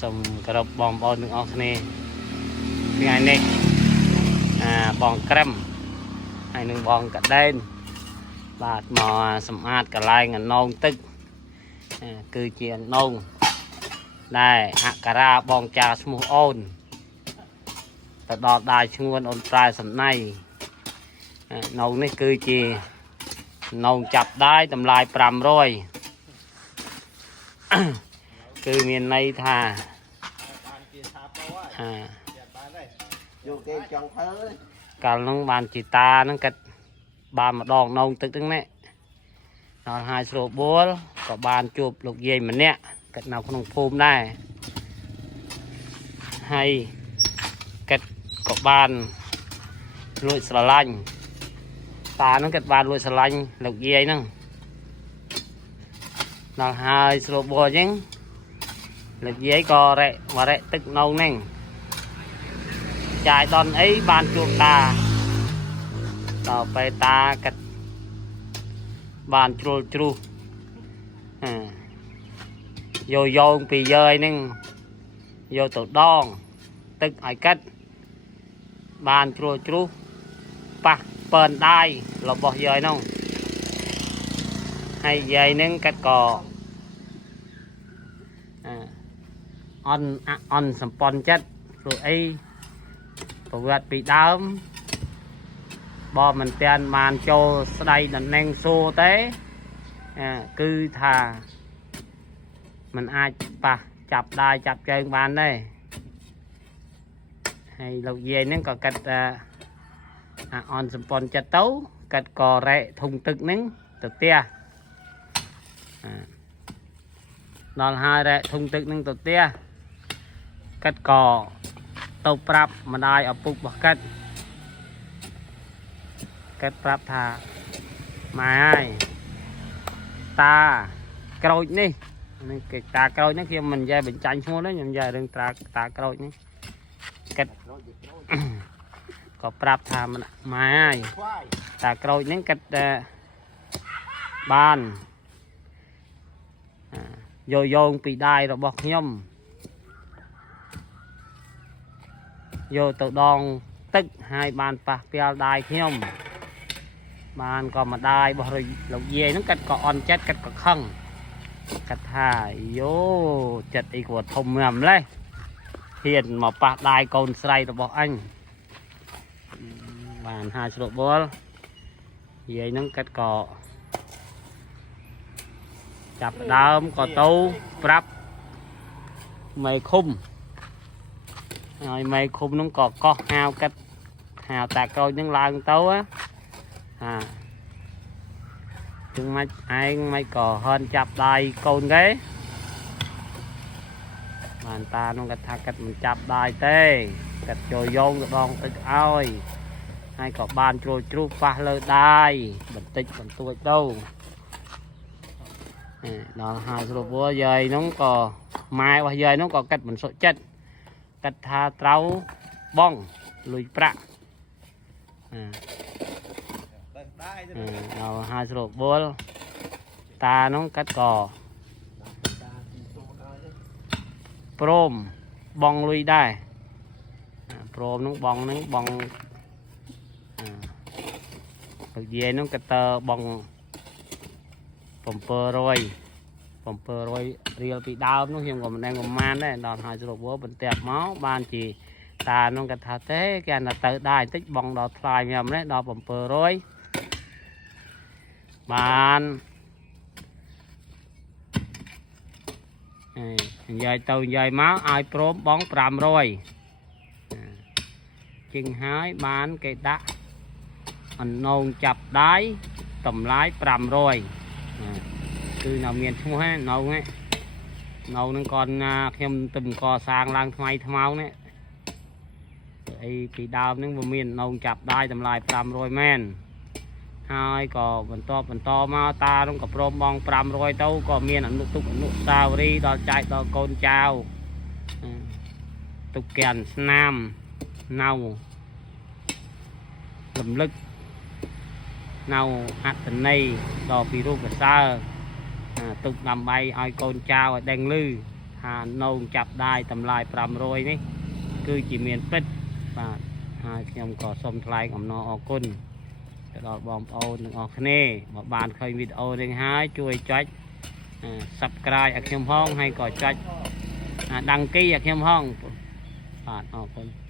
សូមគោរពបងប្អូនទាំងអស់គ្នាថ្ងៃនេះបងក្រឹមហើយនឹងបងកដែនបាទមកសម្អាតកន្លែងអណ្ដូងទឹកគឺជាអណ្ដូងដែលអក្សរាបងចាឈ្មោះអូនទៅដល់ដៃឈ្ងួនអូនប្រែសំណៃនៅនេះគឺជានៅចាប់ដៃតម្លៃ500គឺមានន័យថាកាលនោះបានជីតាហ្នឹងកាត់បានម្ដងនងទឹកហ្នឹងនេះដល់ហើយស្រួលបួលក៏បានជួបលោកយាយម្នាក់កាត់នៅក្នុងភូមិដែរហើយកាត់ក៏បានលួចស្រឡាញ់តាហ្នឹងកាត់បានលួចស្រឡាញ់លោកយាយហ្នឹងដល់ហើយស្រួលបួលអញ្ចឹងលោកយាយក៏រែកទឹកនៅហ្នឹងចាយដនអីបានជួបតាដល់ពេលតាកាត់បានជ្រុលជ្រុះយោងពីយើយហ្នឹងយកទៅដងទឹកឲ្យកាត់បានជ្រុលជ្រុះប៉ះពើនដៃរបស់យើយហ្នឹងហើយយាយហ្នឹងកាត់ក៏អន់សម្ព័ន្ធចិត្តព្រោះអីប្រវត្តិពីដើមបើមិនទាន់បានចូលស្ដីដណ្ដឹងសួរទេគឺថាมันអាចប៉ះចាប់ដៃចាប់ជើងបានដែរហើយលោកយាយហ្នឹងក៏កាត់អន់សម្ព័ន្ធចិត្តទៅកាត់ក៏រែកធុងទឹកហ្នឹងទៅផ្ទះដល់ហើយរែកធុងទឹកហ្នឹងទៅផ្ទះកាត់ក៏ទៅប្រាប់ម្ដាយឪពុករបស់កាត់ប្រាប់ថាម៉ែហើយតាក្រូចនេះគេតាក្រូចនេះខ្ញុំមិននិយាយបញ្ចាញ់ឈ្មោះទេខ្ញុំនិយាយរឿងតាក្រូចនេះកាត់ក៏ប្រាប់ថាម៉ែហើយតាក្រូចនេះកាត់បានយោងពីដៃរបស់ខ្ញុំយកទៅដងទឹកហើយបានប៉ះពាល់ដៃខ្ញុំបានក៏ម្ដាយរបស់លោកយាយហ្នឹងកាត់ក៏អន់ចិត្តកាត់ក៏ខឹងកាត់ថាយោចិត្តអីក៏ធំមែនម្លេះហ៊ានមកប៉ះដៃកូនស្រីរបស់អញបានហើយស្រុកបលយាយហ្នឹងកាត់ក៏ចាប់ដើមក៏ទៅប្រាប់មេឃុំហើយមេឃុំហ្នឹងក៏កោះហៅកាត់ហៅតាក្រូចហ្នឹងឡើងទៅចឹងមិនឯងមិនក៏ហន់ចាប់ដៃកូនគេបានតានោះគាត់ថាគាត់មិនចាប់ដៃទេគាត់ចូលយោងទៅដងទឹកឲ្យហើយក៏បានជ្រុលជ្រុះប៉ះលើដៃបន្តិចបន្តួចទៅដល់ហើយស្រួលបួយាយនោះក៏ម៉ែរបស់យាយនោះក៏កាត់មិនសុខចិត្តកាត់ថាត្រូវបងលុយប្រាក់ដល់ហើយស្រួលបួលតានោះកាត់ក៏ព្រមបងលុយដែរព្រមនោះបងលោកយាយនោះកាត់តើបង700រៀលពីដើមនោះខ្ញុំក៏មិនដឹងប្រមាណដែរដល់ហើយស្រុកវបន្ទាប់មកបានជាតានោះគាត់ថាទេគេថាទៅដែរបន្តិចបងដល់ថ្លៃខ្ញុំនេះដល់700បាននិយាយទៅនិយាយមកឲ្យព្រមបង500ជាងហើយបានគេដាក់អណ្ដូងចាប់ដៃតម្លៃ500គឺនៅមានឈ្មោះហ្នឹងនៅហ្នឹងcònខ្ញុំទៅកសាងឡើងថ្មីថ្មោងនេះអីពីដើមហ្នឹងវាមាននៅចាប់ដៃតម្លៃ500មែនហើយក៏បន្តមកតានោះក៏ព្រមបង500ទៅក៏មានអនុសាវរីយ៍ដល់ចែកដល់កូនចៅទុកកានស្នាមនៅរំលឹកនៅអត្តន័យដល់ពីរូបសើទុកដើម្បីឲ្យកូនចៅឲ្យដឹងឮ ថានៅចាប់ได้តម្លៃ500នេះគឺជាមានពិតបាទហើយខ្ញុំក៏សូមថ្លែងអំណរអគុណទៅដល់បងប្អូនទាំងអស់គ្នាបើបានឃើញវីដេអូនេះហើយជួយចុច Subscribe ឲ្យខ្ញុំផងហើយក៏ចុច đăng ký ឲ្យខ្ញុំផងបាទអរគុណ